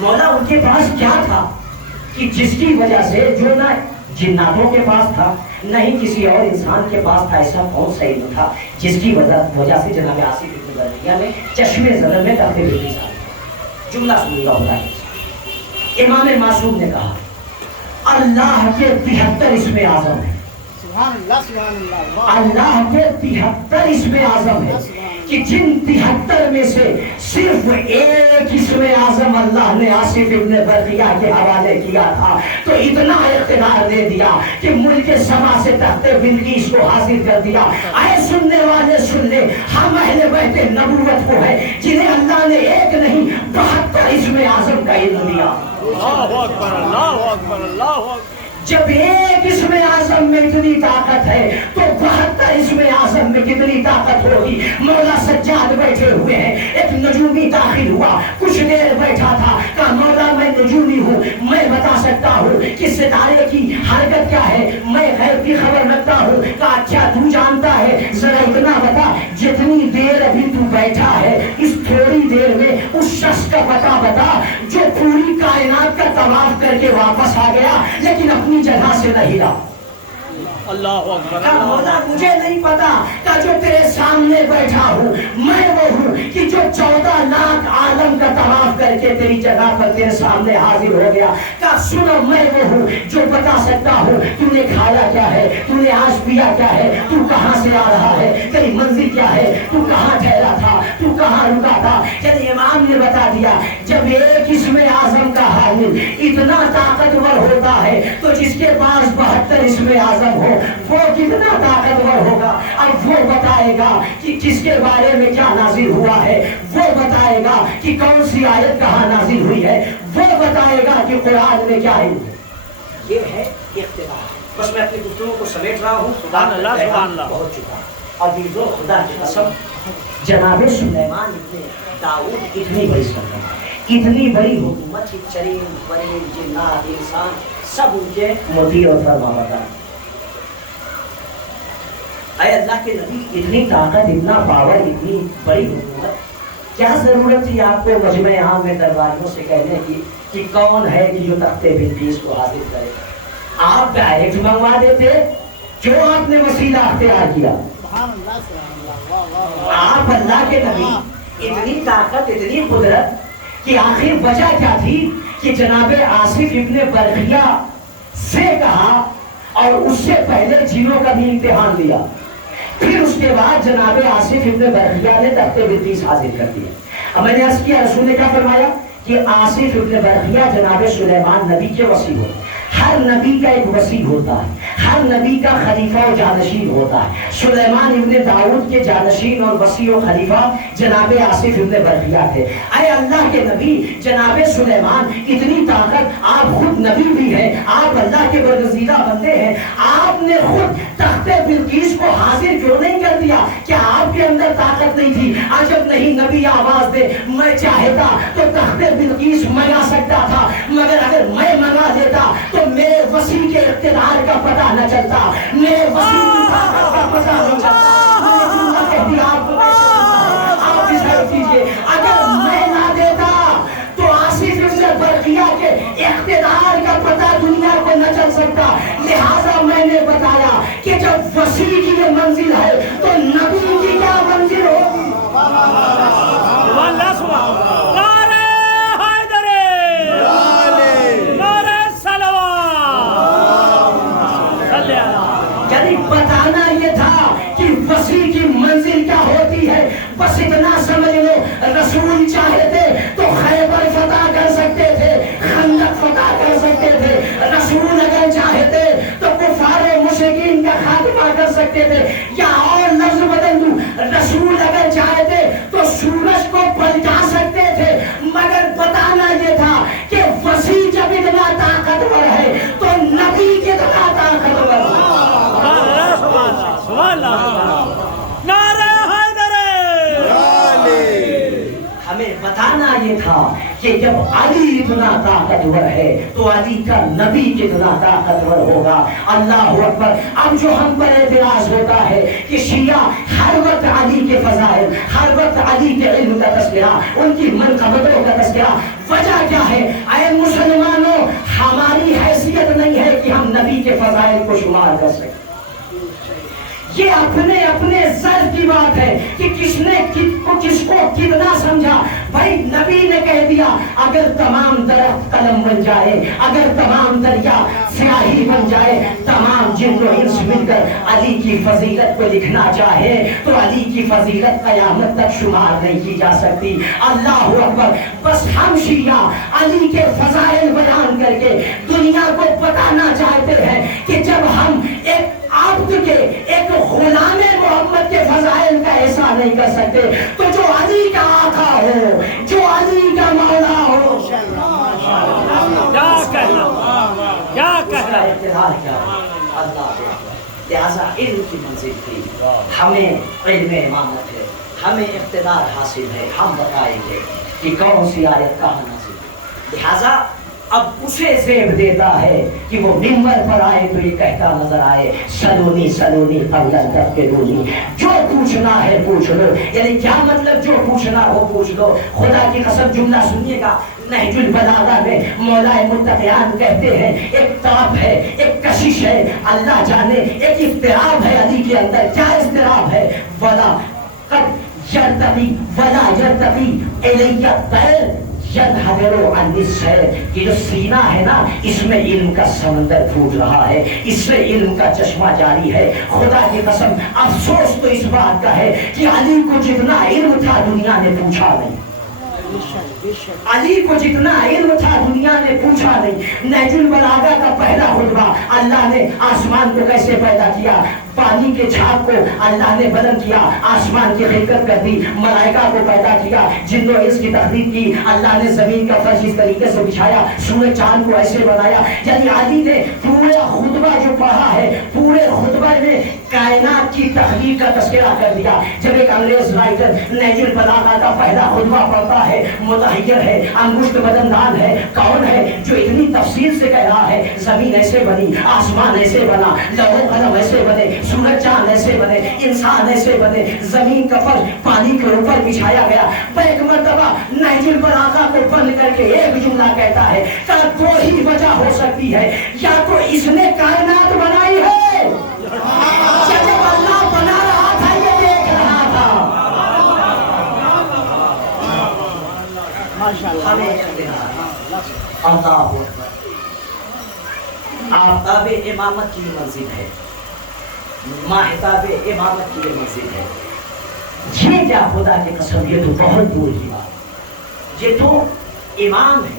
مولا ان کے پاس کیا تھا کہ جس کی وجہ سے جو نہ جناتوں کے پاس تھا نہ ہی کسی اور انسان کے پاس تھا ایسا کون سا علم تھا جس کی وجہ سے جناب آصف ابن برقیہ نے چشمے زدن میں تخت بلقیس آ گیا. جملہ سنیے گا ہوتا ہے. امام معصوم نے کہا اللہ کے 73 اسم اعظم ہے. اللہ کے 73 اسم اعظم ہے کہ جن 73 میں سے صرف ایک اسم اعظم اللہ نے آصف ابن برقیہ کے حوالے کیا تھا تو اتنا اقتدار دے دیا کہ ملک سما سے تخت بلقیس کو حاصل کر دیا. اے سننے والے سن لے ہم اہل بیت نبوت کو ہے جنہیں اللہ نے ایک نہیں 72 اسم اعظم کا علم دیا. اللہ اکبر اللہ اکبر اللہ اکبر. جب ایک اسم اعظم میں اتنی طاقت ہے تو 72 اسم اعظم میں کتنی طاقت ہوگی. مولا سجاد بیٹھے ہوئے ہیں ایک نجومی داخل ہوا کچھ دیر بیٹھا تھا. کہا مولا میں نجومی ہوں میں بتا سکتا ہوں کہ ستارے کی حرکت کیا ہے میں غیب کی خبر رکھتا ہوں. کہا اچھا تو جانتا ہے ذرا اتنا بتا جتنی دیر ابھی تو بیٹھا ہے اس تھوڑی دیر میں اس شخص کا پتہ بتا جو پوری کائنات کا طواف کر کے واپس آ گیا لیکن اپنی جگہ سے نہ ہلا. اللہ اکبر. کہا مولا مجھے نہیں پتا کہ جو تیرے سامنے بیٹھا ہوں میں وہ ہوں کہ جو 14 لاکھ عالم کا طواف کر کے تیری جگہ پر تیرے سامنے حاضر ہو گیا. کہا سنو میں وہ ہوں جو بتا سکتا ہوں تو نے کھایا کیا ہے تو نے آج پیا کیا ہے تو کہاں سے آ رہا ہے تیری منزل کیا ہے تو کہاں ٹھہرا تھا تو کہاں رکا تھا. یعنی امام نے بتا دیا جب ایک اسم اعظم کا حامل اتنا طاقتور ہوتا ہے تو جس کے پاس 72 اسم اعظم ہو وہ کتنا طاقتور ہوگا. اب وہ بتائے گا کہ کس کے بارے میں کیا نازل ہوا ہے وہ بتائے گا کہ کون سی آیت کہاں نازل ہوئی ہے وہ بتائے گا کہ قرآن میں کیا ہے. یہ ہے اقتدار. بس میں اپنی گفتگو کو سمیٹ رہا ہوں. سبحان اللہ سبحان اللہ. بہت چکا اور دیدو خدا کی قسم جناب سلیمان ابن داؤد اتنی بڑی سلطنت اتنی بڑی حکومت کی چرین برین جنات انسان سب ان کے مطیع اور فرمانبردار. اے اللہ کے نبی اتنی طاقت اتنا پاور اتنی بڑی حکومت کیا ضرورت تھی آپ کو مجمع عام میں درباریوں سے کہنے کی کہ کون ہے کہ جو تخت بلقیس کو حاصل کرے. آپ ڈائریکٹ منگوا دیتے جو آپ نے وسیلہ اختیار کیا. آپ اللہ کے نبی اتنی طاقت اتنی قدرت کہ آخر وجہ کیا تھی کہ جناب آصف ابن برقیہ سے کہا اور اس سے پہلے جنوں کا بھی امتحان لیا. پھر اس کے بعد جناب آصف ابن برقیہ نے تخت بلقیس حاصل کر دیا. اب میں نے عرض کیا رسول نے کیا فرمایا کہ آصف ابن برقیہ جناب سلیمان نبی کے وصی ہو. ہر نبی کا ایک وصی ہوتا ہے ہر نبی کا خلیفہ و جانشین ہوتا ہے. سلیمان ابن داؤد کے جانشین اور وصی و خلیفہ جناب آصف ابن برقیہ تھے. اے اللہ کے نبی جناب سلیمان اتنی طاقت آپ خود نبی بھی ہیں آپ اللہ کے برگزیدہ بندے ہیں آپ نے خود تخت بلقیس کو حاضر کیوں نہیں کر دیا؟ کیا آپ کے اندر طاقت نہیں تھی؟ عجب نہیں نبی آواز دے میں چاہتا تو تخت بلقیس منگا سکتا تھا مگر اگر میں منگا دیتا تو میرے وسیع کے اقتدار کا پتہ نہ چلتا میرے وسیع کی طاقت کا پتہ نہ چلتا. آپ کو آپ ڈسائیڈ کیجئے اگر میں نہ دیتا تو آصف ابن برقیہ کے اقتدار کا پتہ دنیا کو نہ چل سکتا. لہذا میں نے بتایا کہ جب وسیع کی یہ منزل ہے تو نبی کی کیا منزل ہوگی. یعنی بتانا یہ تھا کہ وسیع کی منزل کیا ہوتی ہے. بس اتنا سمجھ لو رسول چاہے تھے تو خیبر فتح کر سکتے تھے خندق فتح کر سکتے تھے. رسول اگر چاہے تھے تو کفار و مشرکین کا خاتمہ کر سکتے تھے. یا اور لفظ بدل دوں رسول اگر چاہے تھے تو سورج کو پلٹا سکتے تھے مگر بتانا یہ تھا کہ جب علی اتنا طاقتور ہے تو علی کا نبی کتنا طاقتور ہوگا. اللہ اکبر. اب جو ہم پر اعتراض ہوتا ہے کہ شیعہ ہر وقت علی کے فضائل، ہر وقت علی کے علم کا تذکرہ، ان کی منقبتوں کا تذکرہ، وجہ کیا ہے؟ اے مسلمانوں، ہماری حیثیت نہیں ہے کہ ہم نبی کے فضائل کو شمار کر سکیں. یہ اپنے اپنے سر کی بات ہے کہ کس نے کس کو کتنا سمجھا. بھائی نبی نے کہہ دیا اگر تمام درخت قلم بن جائے، اگر تمام دریا سیاہی بن جائے، تمام جن و انس مل کر علی کی فضیلت کو لکھنا چاہے تو علی کی فضیلت قیامت تک شمار نہیں کی جا سکتی. اللہ اکبر. بس ہم شیعہ علی کے فضائل بیان کر کے دنیا کو بتانا چاہتے ہیں کہ جب ہم ایک عبد کے، ایک غلام محمد کے فضائل کا احسان نہیں کر سکتے تو جو علی کا آقا ہو، جو علی کا مولا ہو، کیا کہنا، کیا کہنا. اقتدار کیا ہے؟ اللہ. لہذا علم کی منزل تھی، ہمیں علم امامت ہے، ہمیں اقتدار حاصل ہے. ہم بتائیں گے کہ کون سی آیت کہاں نازل ہے. لہذا اب اسے زیب دیتا ہے کہ وہ منبر پر آئے تو یہ کہتا نظر آئے سلونی سلونی قبل ان تفقدونی. جو پوچھنا ہے پوچھ لو. یعنی کیا مطلب جو پوچھنا ہو پوچھ لو. خدا کی قسم جملہ سنیے گا. نہج البلاغہ میں مولا متقیان کہتے ہیں ایک طرف ہے، ایک کشش ہے، اللہ جانے ایک اضطراب ہے علی کے اندر. کیا اضطراب ہے؟ ولا قد یرتقی ولا یرتقی الیہ الطیر یدحضر عن السیر. یہ جو سینہ ہے نا، اس میں علم کا سمندر پھوٹ رہا ہے، اس سے علم کا چشمہ جاری ہے. خدا کی قسم افسوس تو اس بات کا ہے کہ علی کو جتنا علم تھا دنیا نے پوچھا نہیں. علی کو جتنا علم تھا دنیا نے پوچھا نہیں. نہج البلاغہ کا پہلا خطبہ اللہ نے آسمان کو کیسے پیدا کیا، پانی کے چھاپ کو اللہ نے بلند کیا، آسمان کی خلقت کر دی، ملائکہ کو پیدا کیا، جن و انس کی تخلیق کی، اللہ نے زمین کا فرش اس طریقے سے بچھایا، سورج چاند کو ایسے بنایا. یعنی علی نے پورا خطبہ جو پڑھا ہے، پورے خطبہ میں کائنات کی تخلیق کا تذکرہ کر دیا. جب ایک انگریز رائٹر نہج البلاغہ کا پہلا خطبہ پڑھتا ہے، متحیر ہے، انگشت بدندان ہے، کون ہے جو اتنی تفصیل سے کہہ رہا ہے زمین ایسے بنی، آسمان ایسے بنا، لوح و قلم ایسے بنے، سورج چاند ایسے بنے، انسان ایسے بنے، زمین کا فرش پانی کے اوپر بچھایا گیا. ایک مرتبہ نہج البلاغہ کو بند کر کے ایک جملہ کہتا ہے کہ دو ہی وجہ ہو سکتی ہے، یا تو اس نے کائنات بنائی ہے یا جب اللہ بنا رہا تھا یہ دیکھ رہا تھا. اللہ آفتاب امامت کی منزل ہے، ماہتاب امامت کی منزل ہے. یہ کیا خدا کی قسم، یہ تو بہت دور کی بات. یہ تو امام ہے.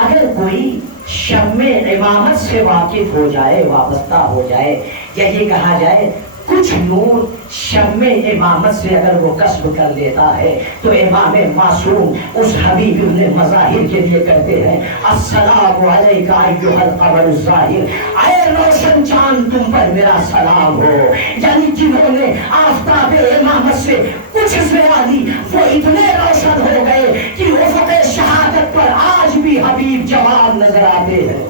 اگر کوئی شم امامت سے واقف ہو جائے، وابستہ ہو جائے، یا یہ کہا جائے کچھ نور شم امامت سے اگر وہ کسب کر لیتا ہے تو امام معصوم اس حبیب ابن مظاہر کے لیے کرتے ہیں السلام علیکہ ایھا القمر الظاہر. اے روشن چاند تم پر میرا سلام ہو. یعنی جنہوں نے آفتاب امامت سے کچھ زیا لی وہ اتنے روشن ہو گئے کہ افق شہادت پر آج بھی حبیب جوان نظر آتے ہیں.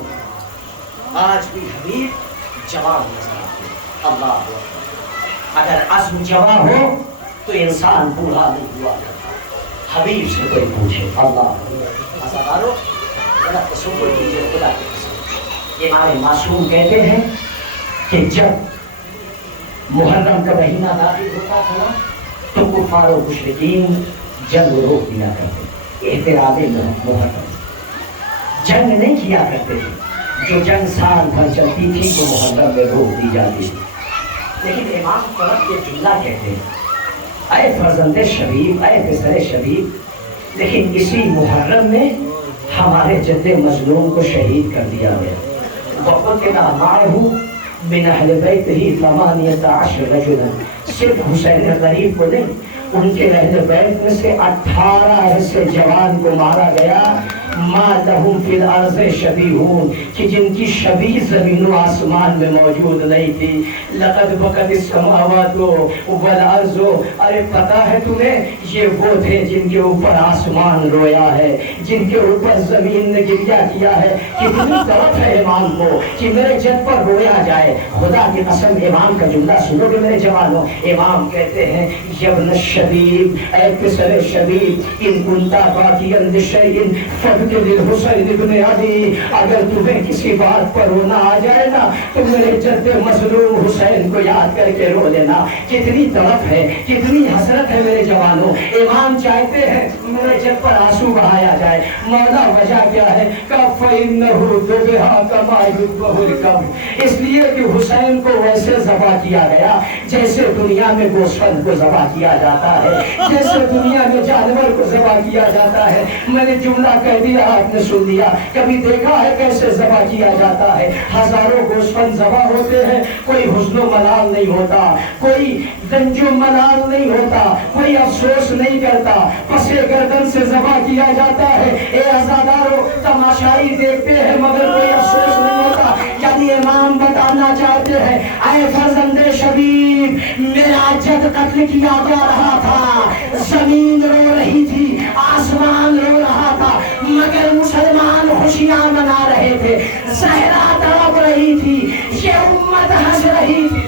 آج بھی حبیب جوان نظر آتے ہیں. اللہ اکبر. اگر عزم جوان ہو تو انسان بوڑھا نہیں ہوا. حبیب سے کوئی پوچھے. اللہ عزادارو ذرا تصور کیجیے خدا کی قسم. امام معصوم کہتے ہیں کہ جب محرم کا مہینہ داخل ہوتا تھا تو کفار و مشرکین جنگ روک دیا کرتے. احترام محرم جنگ نہیں کیا کرتے تھے. جو جنگ سال بھر چلتی تھی وہ محرم میں روک دی جاتی تھی. لیکن امام طرف یہ جملہ کہتے ہیں اے فرزند شبیب، اے پسر شبیب، لیکن اسی محرم میں ہمارے جد مظلوم کو شہید کر دیا گیا. وقتل معه من اہل بیتہ 18 رجلا. صرف حسین غریب کو نہیں، ان کے اہل بیت میں سے 18 ایسے جوان کو مارا گیا ما لہم فی الارض شبیہون کہ جن کی شبیہ زمین و آسمان میں موجود نہیں تھی. لقد بقت السماوات والارض. ارے پتا ہے تمہیں یہ وہ تھے جن کے اوپر آسمان رویا ہے, جن کے اوپر زمین نے گریہ کیا ہے. کتنی طرف ہے امام کو کہ میرے جد پر رویا جائے. خدا کی قسم امام کا جملہ سنو گے میرے جوانوں. امام کہتے ہیں یبن الشبیب, اے پسر شبیب, ان کنتا باقیا لشیء فابق للحسین ابن علی. اگر تمہیں کسی بات پر رونا آ جائے نا تو میرے جد مظلوم حسین کو یاد کر کے رو لینا. کتنی طرف ہے, کتنی حسرت ہے میرے جوانوں. امام چاہتے ہیں میرے جد پر آنسو بہایا جائے. مولا وجہ کیا ہے؟ فَإِنَّهُ ذُبِحَ كَمَا يُذْبَحُ الْكَبْشُ. اس لیے کہ حسین کو ویسے ذبح کیا گیا جیسے دنیا میں گوسفند کو ذبح کیا جاتا ہے, جیسے دنیا میں جانور کو ذبح کیا جاتا ہے. میں نے جملہ کہہ دیا, آپ نے سن لیا. کبھی دیکھا ہے کیسے ذبح کیا جاتا ہے؟ ہزاروں گوسفند ذبح ہوتے ہیں, کوئی حزن و ملال نہیں ہوتا, کوئی رنج و ملال نہیں ہوتا, کوئی افسوس نہیں کرتا. پسے گردن سے ذبح کیا جاتا ہے. اے عزادارو, تماشائی دیکھتے ہیں مگر کوئی افسوس نہیں ہوتا. یعنی امام بتانا چاہتے ہیں اے فرزند شبیب, میرا جد قتل کیا جا رہا تھا, زمین رو رہی تھی, آسمان رو رہا تھا, مگر مسلمان خوشیاں منا رہے تھے. زہرا تڑپ رہی تھی, یہ امت ہنس رہی تھی.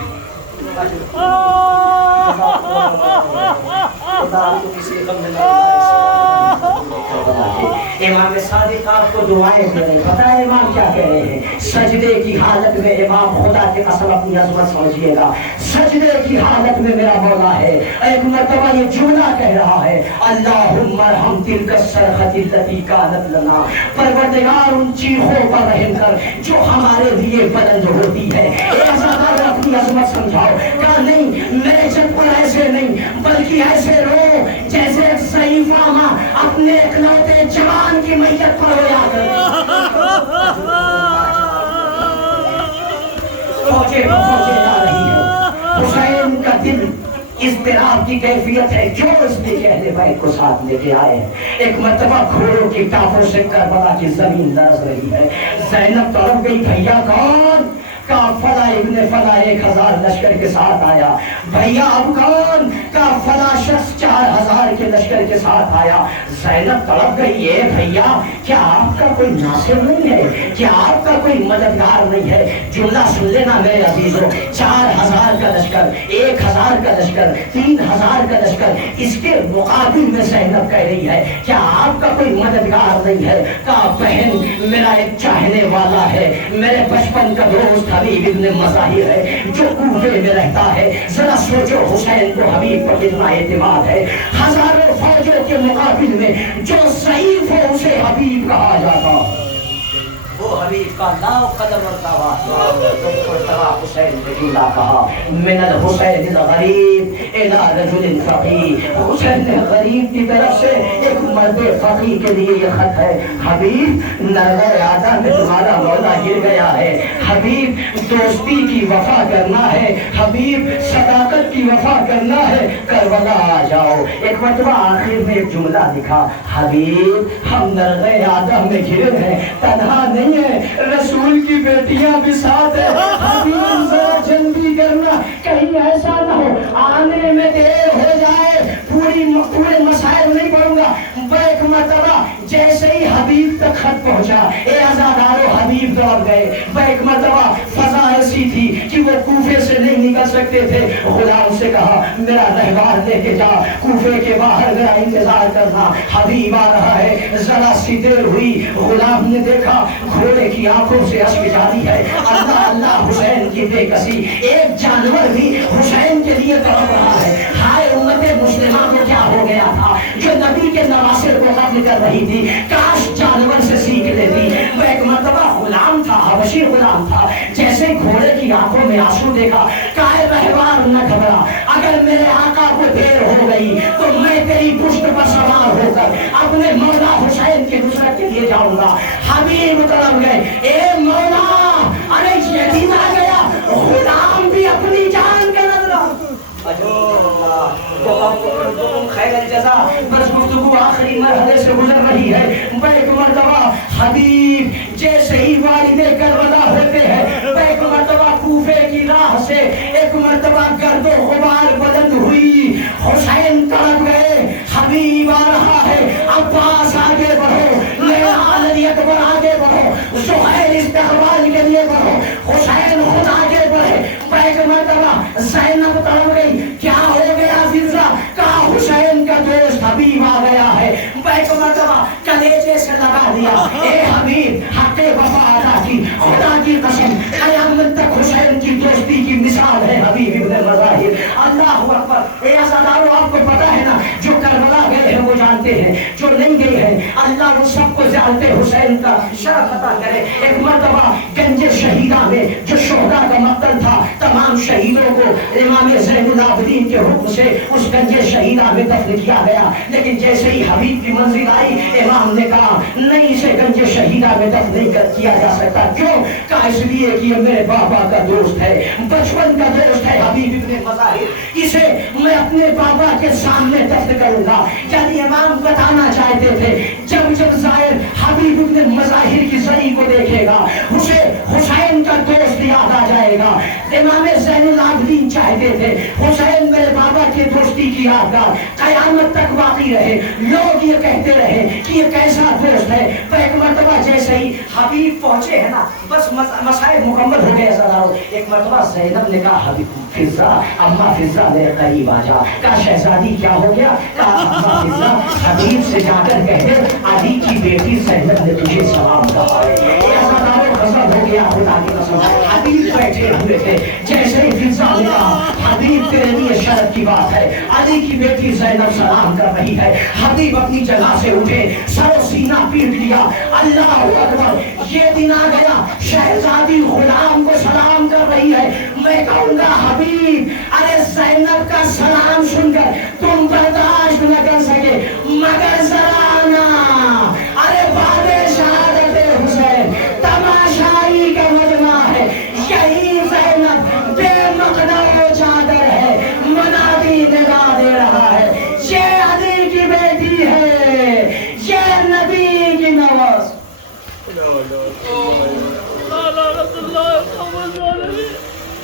امام صادق آپ کو دعائیں دے رہے. پتہ ہے امام کیا کہہ رہے ہیں؟ سجدے کی حالت میں امام, خدا کی قسم اپنی عظمت سمجھیے گا, سجدے کی حالت میں میرا مولا ہے. ایک مرتبہ یہ جملہ کہہ رہا ہے اللہم ارحم تلک الصرخۃ التی کانت لنا. پروردگار ان چیخوں پر رحم کر جو ہمارے لیے بلند ہوتی ہے. اپنی عظمت سمجھاؤ. کہا نہیں, میرے جد پر ایسے نہیں بلکہ ایسے رو جیسے ایک ضعیفہ ماں اپنے اکلوتے جوان کی میت پر رویا کرے. فوجیں جا رہی ہے, حسین کا دل اضطراب کی کیفیت ہے, جو اس نے اہل بیت کو ساتھ لے کے آئے ہیں. ایک مرتبہ گھوڑوں کی ٹاپوں سے کربلا کی زمین لرز رہی ہے. زینب تڑپ گئی, بھیا کون؟ کا فلا ابن فلا 1000 لشکر کے ساتھ آیا. بھیا اب کون؟ کا فلا شخص 4000 کے لشکر کے ساتھ آیا. زینب تڑپ گئی, ہے بھیا کیا آپ کا کوئی ناصر نہیں ہے, کیا آپ کا کوئی مددگار نہیں ہے؟ جملہ سن لینا میرے عزیزوں, 4000 کا لشکر, 1000 کا لشکر, 3000 کا لشکر, اس کے مقابل میں زینب کہہ رہی ہے کیا آپ کا کوئی مددگار نہیں ہے؟ کہا بہن میرا ایک چاہنے والا ہے, میرے بچپن کا دوست حبیب ابن مظاہر ہے جو کوفے میں رہتا ہے. ذرا سوچو حسین کو حبیب پر کتنا اعتماد ہے. ہزاروں فوجوں کے مقابل میں جو ضعیف ہو اسے حبیب کہا جاتا. وہ حبیب کا لاؤ قدم ارتوا. حسین نے جملہ کہا من الحسین الغریب الى رجل فقیر. حسین نے غریب کی طرف سے ایک مرد فقیر کے لیے یہ خط ہے. حبیب نظر آدھا میں تمہارا مولا گر گیا ہے. حبیب دوستی کی وفا کرنا ہے, حبیب صداقت کی وفا کرنا ہے, کربلا آ جاؤ. ایک مرتبہ آخر میں ایک جملہ لکھا حبیب ہم نرغے آدم میں گرے ہیں, تنہا نہیں ہے, رسول کی بیٹیاں بھی ساتھ ہیں. حبیب ذرا جلدی کرنا, کہیں ایسا نہ ہو آنے میں دیر ہو جائے. پورے مسائل نہیں پڑھوں گا. ایک مرتبہ جیسے ہی حبیب تک خط پہنچا, اے عزادارو حبیب دوڑ گئے. ایک مرتبہ فضا ایسی تھی کہ وہ کوفے سے نہیں نکل سکتے تھے. غلام سے کہا میرا رہوار لے کے جا, کوفے کے باہر میرا انتظار کرنا, حبیب آ رہا ہے. ذرا سی دیر ہوئی, غلام نے دیکھا گھوڑے کی آنکھوں سے اشک جاری ہے. اللہ اللہ حسین کی بے کسی, ایک جانور بھی حسین کے لیے تڑپ رہا ہے. ہائے امت مسلمہ کو کیا ہو گیا تھا جو نبی کے نواسر کو قتل کر رہی تھی, کاش جانور سے سیکھ لیتی. وہ ایک مرتبہ غلام تھا, حبشی غلام تھا, جیسے گھوڑے کی آنکھوں میں آنسو دیکھا, کہا رہوار نہ گھبرا, اگر میرے آقا کو دیر ہو گئی تو میں تیری پشت پر سوار ہو کر اپنے مولا حسین کی نصرت کے لیے جاؤں گا. حبیب طرف گئے, اے مولا ارے یقین آ گیا, غلام بھی اپنی جان کا نظر. خیر الجزا. بس گفتگو گفتگو آخری مرحلے سے گزر رہی ہے. ایک مرتبہ حبیب جیسے ہی والد کربلا ہوتے ہیں, ایک مرتبہ کوفے کی راہ سے ایک مرتبہ گرد و غبار بلند ہوئی. حسین تڑپ گئے, حبیب آ رہا ہے, عباس آگے بڑھو, علی اکبر آگے بڑھو, سہیل استقبال کے لیے بڑھو, حسین خود آگے بڑھے. ایک مرتبہ زینب تڑپ گئی, کیا ہو گیا فضا, کہا حسین کا دوست حبیب آ گیا ہے. ایک مرتبہ کلیجے سے لگا دیا, اے حبیب حق وفا ادا کی, خدا کی قسم قیامت تک حسین کی دوستی کی مثال ہے حبیب ابن مظاہر. اللہ اکبر. اے عزادارو, آپ کو پتا ہے نا, جو کربلا گئے ہیں وہ جانتے ہیں, جو نہیں گئے ہیں اللہ ان سب کو زیادت حسین کا شرف عطا کرے. ایک مرتبہ گنج شہیدہ میں جو شہداء کا مقتل تھا, تمام شہیدوں کو امام زین العابدین کے حکم سے اس گنج شہیدہ میں دفن کیا گیا. لیکن جیسے ہی حبیب کی منزل آئی, امام نے کہا نہیں, اسے گنج شہیدہ میں دفن نہیں کیا جا سکتا. کیوں؟ کہا اس لیے کہ یہ میرے بابا کا دوست ہے, بچپن کا دوست ہے حبیب ابن مظاہر, اسے میں اپنے بابا کے سامنے دفن کروں گا. یعنی امام بتانا چاہتے تھے جب جب زائر حبیب ابن مظاہر کی زری کو دیکھے گا اسے حسین کا دوست یاد آ جائے گا. امام زین العابدین چاہتے تھے حسین میرے بابا کی دوستی کی یادگار قیامت تک باقی رہے, لوگ یہ کہتے رہے کہ یہ کیسا دوست ہے. ایک مرتبہ جیسے ہی حبیب پہنچے ہیں نا, بس مسائل مکمل ہو گئے. ایک مرتبہ زینب نے کہا حبیب فضا, اما فضا میرے قریب آ جا. کہا شہزادی کیا ہو گیا؟ کہا اما فضا حبیب سے جا کر کہہ دے علی کی بیٹی زینب نے تجھے سلام کہا. غضب ہو گیا خدا کی قسم. حبیب بیٹھے ہوئے تھے, جیسے ہی فضا نے کہا حبیب تیرے لیے شرف کی بات ہے, علی کی بیٹی زینب سلام کر رہی ہے. حبیب اپنی جگہ سے اٹھے, سر و سینہ پیٹ لیا. اللہ اکبر. یہ دن آ گیا شہزادی غلام کو سلام کر رہی ہے. میں کہوں گا حبیب, ارے زینب کا سلام سن کر تم برداشت نہ کر سکے, مگر ذرا نا, ارے بعد شہادت حسین تماشائی کا مجمع ہے. یہی زینب بے مقدر و چادر ہے, منادی ندا دے رہا ہے, یہ علی کی بیٹی ہے, یہ نبی کی نواز. لا لا لا لا لا لا لا لا لا لا لا لا